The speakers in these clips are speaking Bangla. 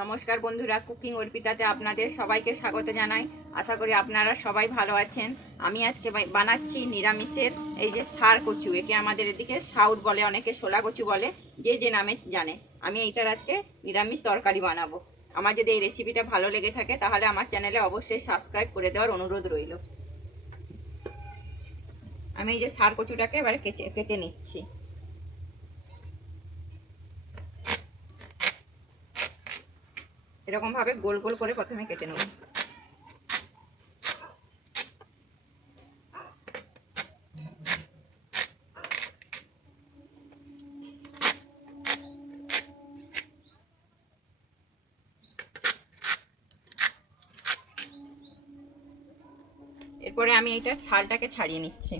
নমস্কার বন্ধুরা, কুকিং অর্পিতাতে আপনাদের সবাইকে স্বাগত জানাই। আশা করি আপনারা সবাই ভালো আছেন। আমি আজকে বানাচ্ছি নিরামিষের এই যে সার কচু, একে আমাদের এদিকে সাউট বলে, অনেকে শোলা কচু বলে, যে যে নামে জানে। আমি এইটার আজকে নিরামিষ তরকারি বানাবো। আমার যদি এই রেসিপিটা ভালো লেগে থাকে, তাহলে আমার চ্যানেলে অবশ্যই সাবস্ক্রাইব করে দেওয়ার অনুরোধ রইল। আমি এই যে সার কচুটাকে এবার কেটে কেটে নিচ্ছি। এরকম ভাবে গোল গোল করে প্রথমে কেটে নেব। এরপরে আমি এইটার ছালটাকে ছাড়িয়ে নিচ্ছি।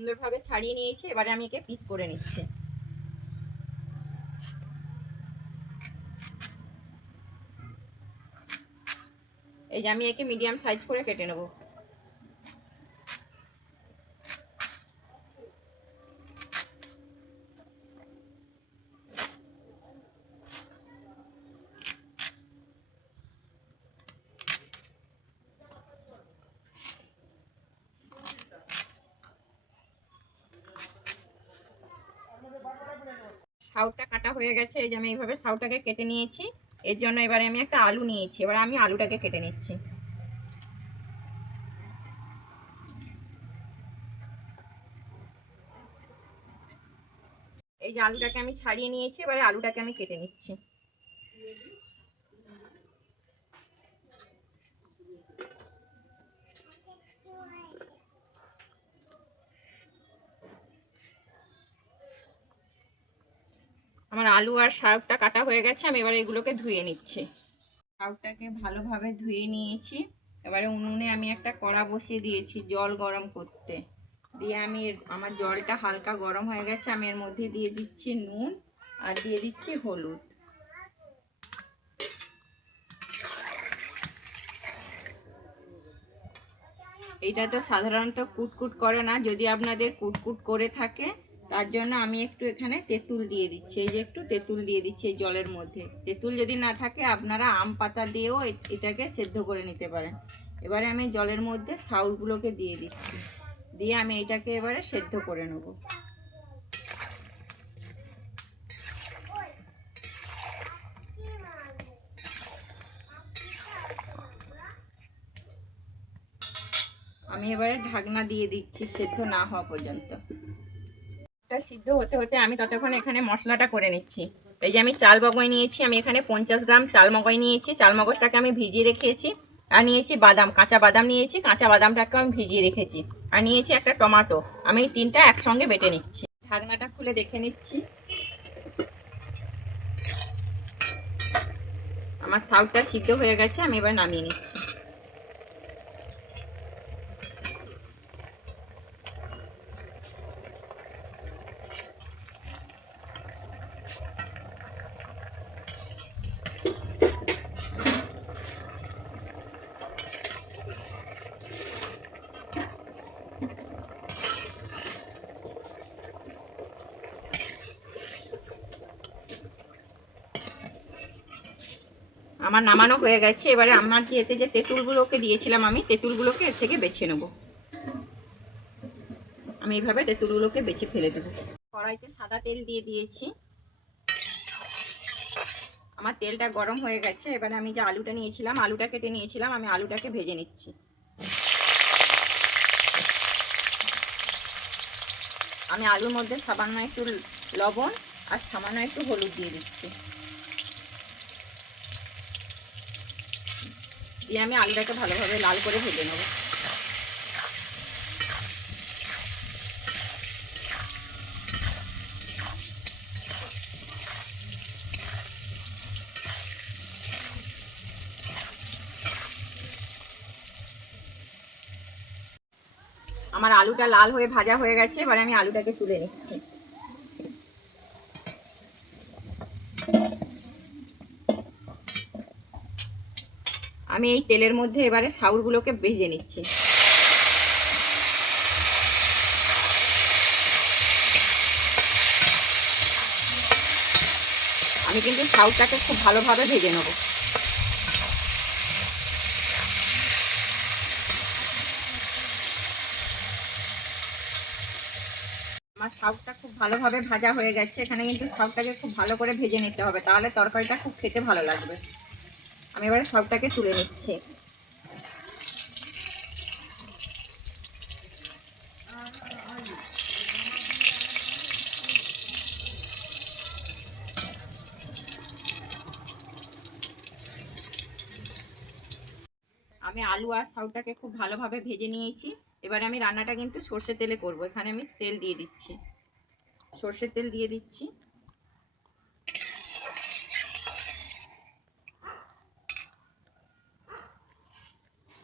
সুন্দরভাবে ছাড়িয়ে নিয়েছি, এবারে আমি একে পিস করে নিচ্ছি। এই যে আমি একে মিডিয়াম সাইজ করে কেটে নেব। সাউটটা কাটা হয়ে গেছে, এই যে আমি এইভাবে সাউটাকে কেটে নিয়েছি। এর জন্য এবারে আমি একটা আলু নিয়েছি, এবার আমি আলুটাকে কেটে নিচ্ছি। এই যে আলুটাকে আমি ছাড়িয়ে নিয়েছি, এবারে আলুটাকে আমি কেটে নিচ্ছি। আমার আলু আর শাকটা কাটা হয়ে গেছে, আমি এবারে এগুলোকে ধুয়ে নিচ্ছি। শাকটাকে ভালোভাবে ধুয়ে নিয়েছি। এবারে উনুনে আমি একটা কড়া বসিয়ে দিয়েছি জল গরম করতে। দিয়ে আমি আমার জলটা হালকা গরম হয়ে গেছে, আমি এর মধ্যে দিয়ে দিচ্ছি নুন আর দিয়ে দিচ্ছি হলুদ। এটা তো সাধারণত কুটকুট করে না, যদি আপনাদের কুটকুট করে থাকে তার জন্য আমি একটু এখানে তেঁতুল দিয়ে দিচ্ছি। এই যে একটু তেঁতুল দিয়ে দিচ্ছি এই জলের মধ্যে। তেঁতুল যদি না থাকে, আপনারা আম পাতা দিয়েও এটাকে সেদ্ধ করে নিতে পারেন। এবারে আমি জলের মধ্যে সাউলগুলোকে দিয়ে দিচ্ছি। দিয়ে আমি এটাকে এবারে সেদ্ধ করে নেব। আমি এবারে ঢাকনা দিয়ে দিচ্ছি সেদ্ধ না হওয়া পর্যন্ত। এটা সিদ্ধ হতে হতে আমি ততক্ষণ এখানে মশলাটা করে নিচ্ছি। এই যে আমি চাল মগজ নিয়েছি, আমি এখানে পঞ্চাশ গ্রাম চাল মগজ নিয়েছি। চাল মগজটাকে আমি ভিজিয়ে রেখেছি আর নিয়েছি বাদাম, কাঁচা বাদাম নিয়েছি। কাঁচা বাদামটাকে আমি ভিজিয়ে রেখেছি আর নিয়েছি একটা টমেটো। আমি এই তিনটা একসঙ্গে বেটে নিচ্ছি। ঢাকনাটা খুলে দেখে নিচ্ছি। আমার সাউটটা সিদ্ধ হয়ে গেছে, আমি এবার নামিয়ে নিচ্ছি। আমার নামানো হয়ে গেছে, এবারে আমার দিয়েতে যে তেঁতুলগুলোকে দিয়েছিলাম আমি, তেঁতুলগুলোকে এর থেকে বেছে নেব। আমি এইভাবে তেঁতুলগুলোকে বেছে ফেলে দেবো। কড়াইতে সাদা তেল দিয়ে দিয়েছি। আমার তেলটা গরম হয়ে গেছে, এবারে আমি যে আলুটা নিয়েছিলাম, আলুটা কেটে নিয়েছিলাম, আমি আলুটাকে ভেজে নিচ্ছি। আমি আলুর মধ্যে সামান্য একটু লবণ আর সামান্য একটু হলুদ দিয়ে দিচ্ছি। দিয়ে আমি আলুটাকে ভালোভাবে লাল করে ভেজে নেব। আমার আলুটা লাল হয়ে ভাজা হয়ে গেছে, এবারে আমি আলুটাকে তুলে নিচ্ছি। আমি এই তেলের মধ্যে এবারে সাউরগুলোকে ভেজে নিচ্ছি। আমি কিন্তু সাউটাকে খুব ভালোভাবে ভেজে নেব। আমার শাকটা খুব ভালোভাবে ভাজা হয়ে গেছে। এখানে কিন্তু শাকটাকে খুব ভালো করে ভেজে নিতে হবে। তাহলে তরকারিটা খুব খেতে ভালো লাগবে। আমি এবারে সবটাকে তুলে নিচ্ছি। আমি আলু আর সাউটাকে খুব ভালোভাবে ভেজে নিয়েছি। এবারে আমি রান্নাটা কিন্তু সর্ষের তেলে করব। এখানে আমি তেল দিয়ে দিচ্ছি। সর্ষের তেল দিয়ে দিচ্ছি।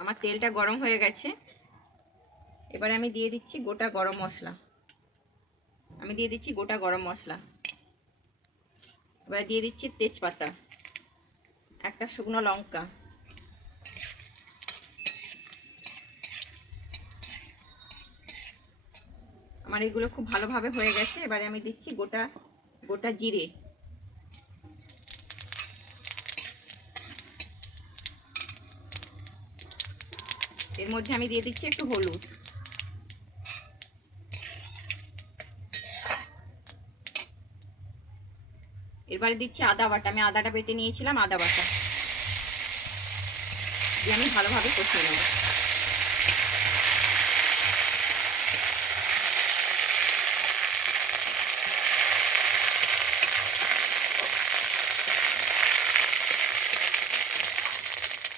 আমার তেলটা গরম হয়ে গেছে। এবারে আমি দিয়ে দিচ্ছি গোটা গরম মশলা। আমি দিয়ে দিচ্ছি গোটা গরম মশলা। এবারে দিয়ে দিচ্ছি তেজপাতা, একটা শুকনো লঙ্কা। আমার এগুলো খুব ভালোভাবে হয়ে গেছে। এবারে আমি দিচ্ছি গোটা গোটা জিরে। এর মধ্যে আমি দিয়ে দিচ্ছি একটু হলুদ। এরপরে দিচ্ছি আদা বাটা। আমি আদাটা বেটে নিয়েছিলাম, আদা বাটা। দিয়ে আমি ভালোভাবে কষিয়ে নেব।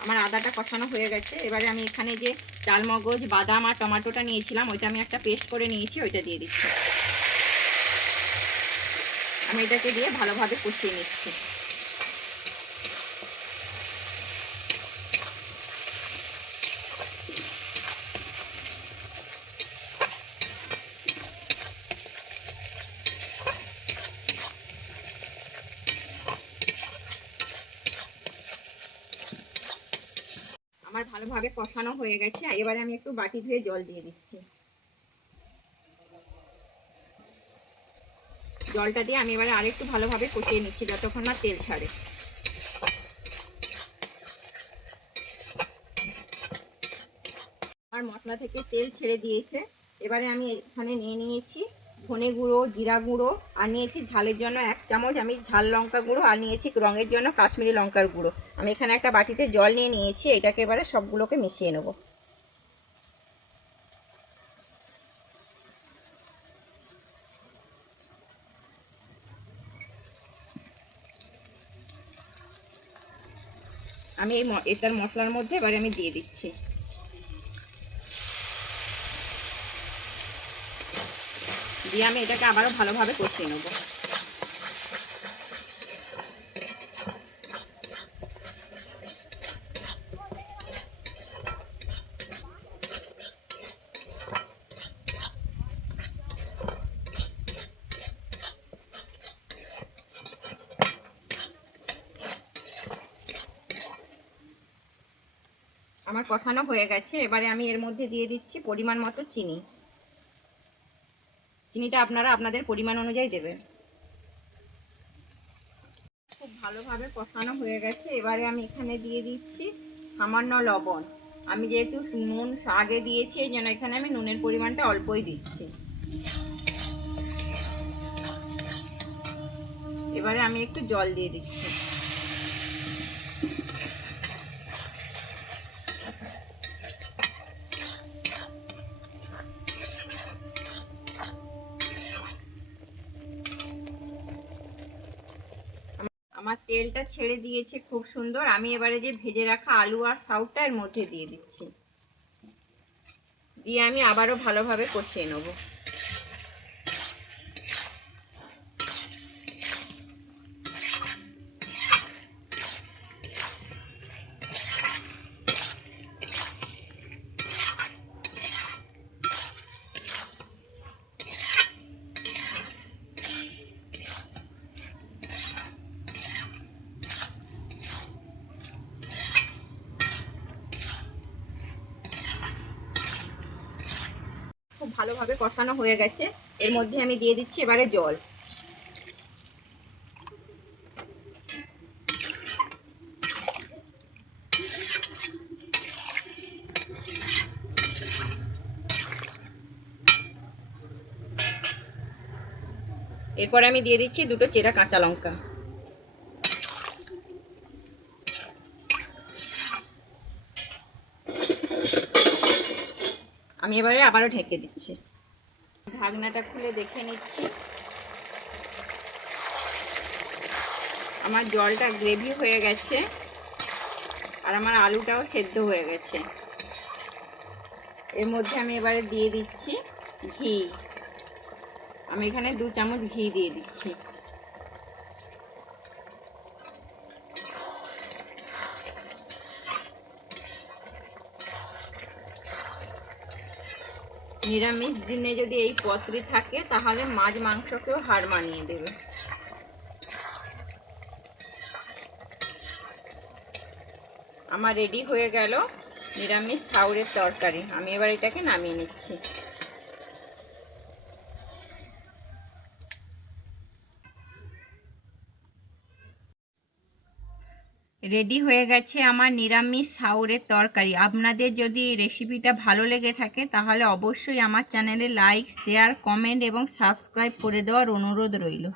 আমার আদাটা কষানো হয়ে গেছে। এবারে আমি এখানে যে চাল মগজ বাদাম আর টমাটোটা নিয়েছিলাম, ওইটা আমি একটা পেস্ট করে নিয়েছি, ওইটা দিয়ে দিচ্ছি। আমি এটাকে দিয়ে ভালোভাবে কষিয়ে নিচ্ছি আমার ভালোভাবে কষানো হয়ে গেছে, এবারে আমি একটু বাটি ধুয়ে জল দিয়ে দিচ্ছি। জলটা দিয়ে আমি এবারে আরেকটু ভালোভাবে কষিয়ে নিচ্ছি, যতক্ষণ না তেল ছাড়ে। আমার মশলা থেকে তেল ছেড়ে দিয়েছে, এবারে আমি এখানে নিয়ে নিয়েছি ধনে গুঁড়ো, জিরা গুঁড়ো আর নিয়েছি ঝালের জন্য এক চামচ আমি ঝাল লঙ্কা গুঁড়ো আর নিয়েছি রঙের জন্য কাশ্মীরি লঙ্কার গুঁড়ো। আমি এখানে একটা বাটিতে জল নিয়ে নিয়েছি, এটাকে এবারে সবগুলোকে মিশিয়ে নেব। আমি এই এটার মশলার মধ্যে এবারে আমি দিয়ে দিচ্ছি। দিয়ে আমি এটাকে আবারও ভালোভাবে কষিয়ে নেব। আমার কষানো হয়ে গেছে। এবারে আমি এর মধ্যে দিয়ে দিচ্ছি পরিমাণ মতো চিনি। চিনিটা আপনারা আপনাদের পরিমাণ অনুযায়ী দেবেন। খুব ভালোভাবে কষানো হয়ে গেছে। এবারে আমি এখানে দিয়ে দিচ্ছি সামান্য লবণ। আমি যেহেতু নুন আগে দিয়েছি, এই জন্য এখানে আমি নুনের পরিমাণটা অল্পই দিচ্ছি। এবারে আমি একটু জল দিয়ে দিচ্ছি আমার তেলটা ছেড়ে দিয়েছে, খুব সুন্দর। আমি এবারে যে ভেজে রাখা আলু আর সাউটটা এর মধ্যে দিয়ে দিচ্ছি। দিয়ে আমি আবারও ভালোভাবে কষিয়ে নেব। ভালোভাবে কষানো হয়ে গেছে। এর মধ্যে আমি দিয়ে দিচ্ছি এবারে জল। এরপরে আমি দিয়ে দিচ্ছি দুটো চেরা কাঁচা লঙ্কা। আমি এবারে আবারও ঢেকে দিচ্ছি। ঢাকনাটা খুলে দেখে নিচ্ছি। আমার জলটা গ্রেভি হয়ে গেছে আর আমার আলুটাও সেদ্ধ হয়ে গেছে। এর মধ্যে আমি এবারে দিয়ে দিচ্ছি ঘি। আমি এখানে দু চামচ ঘি দিয়ে দিচ্ছি। নিরামিষ দিনে যদি এই পত্রি থাকে, তাহলে মাছ মাংসকেও হার মানিয়ে দেবে। আমার রেডি হয়ে গেল নিরামিষ সাউরের তরকারি। আমি এবার এটাকে নামিয়ে নিচ্ছি। রেডি হয়ে গেছে আমার নিরামিষ সাউরের তরকারি। আপনাদের যদি রেসিপিটা ভালো লেগে থাকে, তাহলে অবশ্যই আমার চ্যানেলে লাইক, শেয়ার, কমেন্ট এবং সাবস্ক্রাইব করে দেওয়ার অনুরোধ রইল।